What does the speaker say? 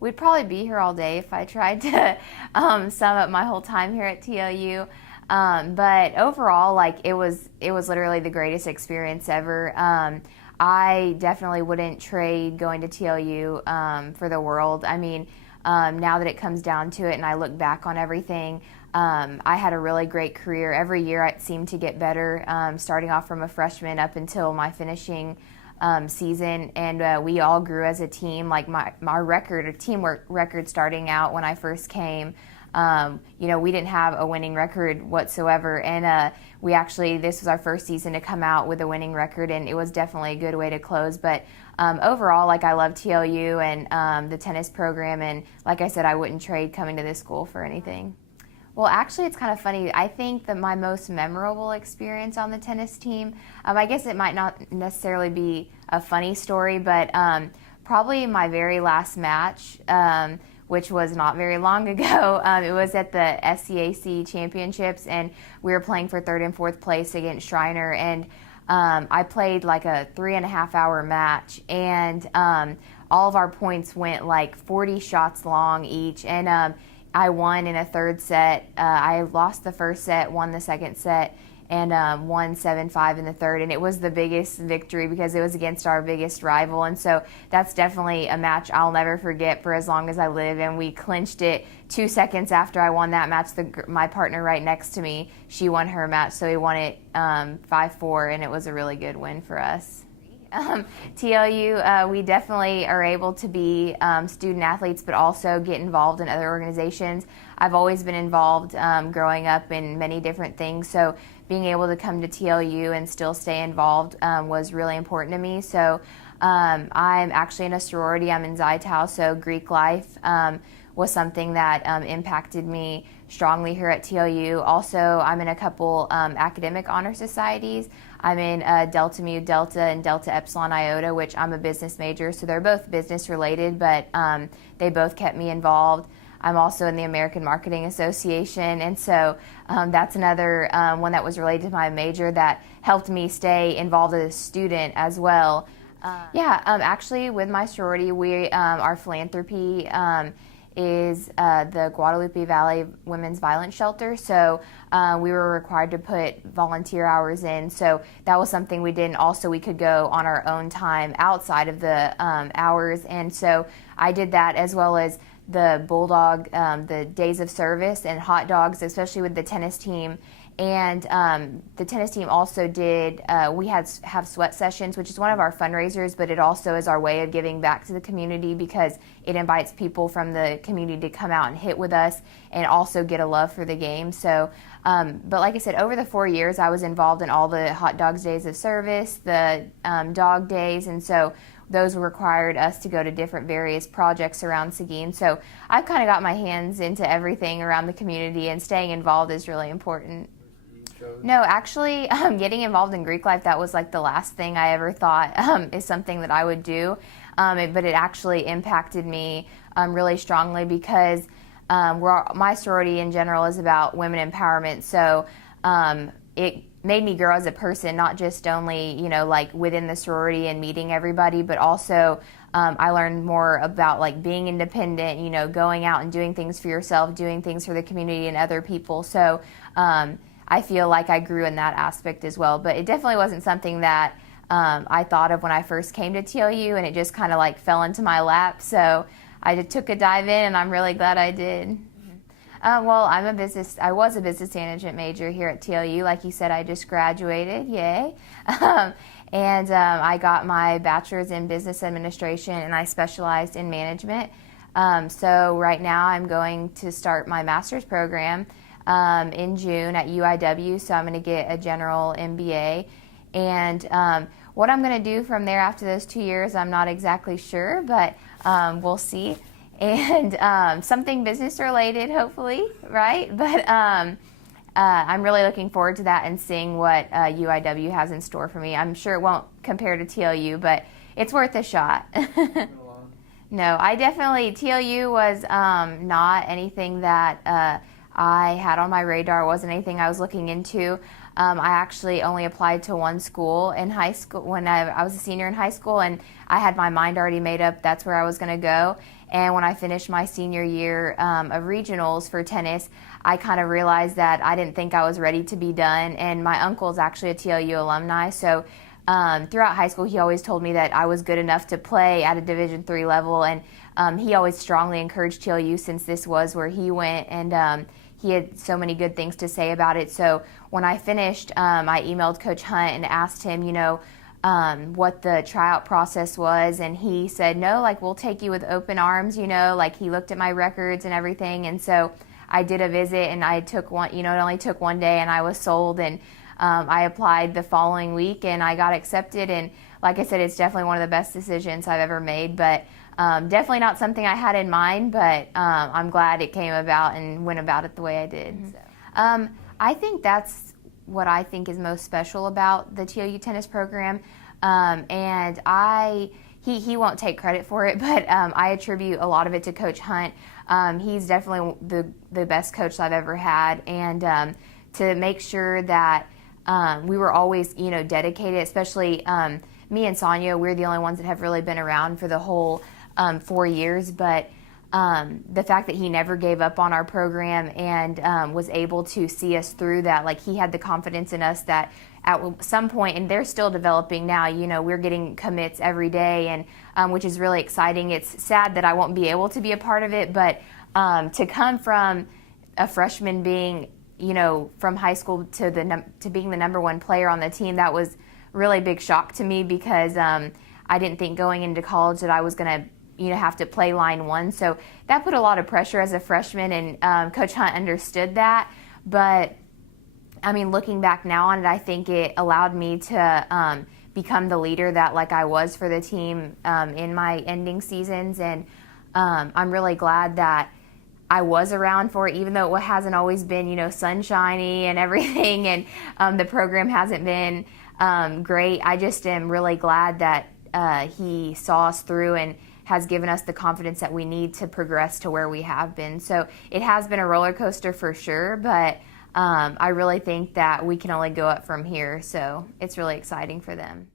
we'd probably be here all day if I tried to sum up my whole time here at TLU. But overall, like it was literally the greatest experience ever. I definitely wouldn't trade going to TLU for the world. I mean, now that it comes down to it and I look back on everything, I had a really great career. Every year it seemed to get better, starting off from a freshman up until my finishing season, and we all grew as a team. Like my record, a teamwork record starting out when I first came, we didn't have a winning record whatsoever, and this was our first season to come out with a winning record, and it was definitely a good way to close. But overall, like, I love TLU and the tennis program, and like I said, I wouldn't trade coming to this school for anything. Well, actually, it's kind of funny. I think that my most memorable experience on the tennis team, I guess it might not necessarily be a funny story, but probably my very last match, which was not very long ago. It was at the SCAC championships, and we were playing for third and fourth place against Schreiner, and I played like a 3.5-hour match, and all of our points went like 40 shots long each, and I won in a third set. I lost the first set, won the second set, and won 7-5 in the third. And it was the biggest victory because it was against our biggest rival. And so that's definitely a match I'll never forget for as long as I live. And we clinched it 2 seconds after I won that match. My partner right next to me, she won her match, so we won it 5-4, and it was a really good win for us. TLU, we definitely are able to be student athletes, but also get involved in other organizations. I've always been involved growing up in many different things, so being able to come to TLU and still stay involved was really important to me. So I'm actually in a sorority. I'm in Xi Tau, so Greek life was something that impacted me strongly here at TLU. Also, I'm in a couple academic honor societies. I'm in Delta Mu Delta and Delta Epsilon Iota, which I'm a business major, so they're both business related, but they both kept me involved. I'm also in the American Marketing Association, and so that's another one that was related to my major that helped me stay involved as a student as well. Actually, with my sorority, our philanthropy is the Guadalupe Valley Women's Violence Shelter. So we were required to put volunteer hours in. So that was something we did. And also we could go on our own time outside of the hours. And so I did that, as well as the Bulldog, the days of service, and hot dogs, especially with the tennis team. And the tennis team also did, we have sweat sessions, which is one of our fundraisers, but it also is our way of giving back to the community because it invites people from the community to come out and hit with us and also get a love for the game. So, but like I said, over the 4 years, I was involved in all the hot dogs days of service, the dog days, and so those required us to go to different various projects around Seguin. So I've kind of got my hands into everything around the community, and staying involved is really important. No, actually, getting involved in Greek life, that was like the last thing I ever thought is something that I would do. But it actually impacted me really strongly because my sorority in general is about women empowerment. So it made me grow as a person, not just only, like within the sorority and meeting everybody, but also I learned more about like being independent, going out and doing things for yourself, doing things for the community and other people. So I feel like I grew in that aspect as well, but it definitely wasn't something that I thought of when I first came to TLU, and it just kind of like fell into my lap. So I just took a dive in, and I'm really glad I did. Well, I was a business management major here at TLU. Like you said, I just graduated, yay. And I got my bachelor's in business administration, and I specialized in management. So right now I'm going to start my master's program in June at UIW, so I'm going to get a general MBA. And what I'm going to do from there after those 2 years, I'm not exactly sure, but we'll see. And something business related, hopefully, right? But I'm really looking forward to that and seeing what UIW has in store for me. I'm sure it won't compare to TLU, but it's worth a shot. No, TLU was not anything that I had on my radar. It wasn't anything I was looking into. I actually only applied to one school in high school when I was a senior in high school, and I had my mind already made up that's where I was going to go. And when I finished my senior year of regionals for tennis, I kind of realized that I didn't think I was ready to be done. And my uncle is actually a TLU alumni, so throughout high school, he always told me that I was good enough to play at a Division III level, and he always strongly encouraged TLU since this was where he went, and he had so many good things to say about it. So when I finished, I emailed Coach Hunt and asked him, what the tryout process was, and he said, no, like, we'll take you with open arms, like, he looked at my records and everything. And so I did a visit, and I took one, it only took one day, and I was sold, and I applied the following week, and I got accepted. And like I said, it's definitely one of the best decisions I've ever made, but definitely not something I had in mind, but I'm glad it came about and went about it the way I did. Mm-hmm. So, I think that's what I think is most special about the TLU tennis program, and he won't take credit for it, but I attribute a lot of it to Coach Hunt. He's definitely the best coach I've ever had, and to make sure that we were always, dedicated, especially me and Sonia, we're the only ones that have really been around for the whole 4 years, but the fact that he never gave up on our program and was able to see us through that, like, he had the confidence in us that at some point, and they're still developing now, we're getting commits every day, and which is really exciting. It's sad that I won't be able to be a part of it, but to come from a freshman being, from high school to being the #1 player on the team, that was really big shock to me, because I didn't think going into college that I was going to have to play line one. So that put a lot of pressure as a freshman, and Coach Hunt understood that. But I mean, looking back now on it, I think it allowed me to become the leader that I was for the team in my ending seasons. And I'm really glad that I was around for it, even though it hasn't always been, sunshiny and everything, and the program hasn't been great. I just am really glad that he saw us through and has given us the confidence that we need to progress to where we have been. So it has been a roller coaster for sure, but I really think that we can only go up from here. So it's really exciting for them.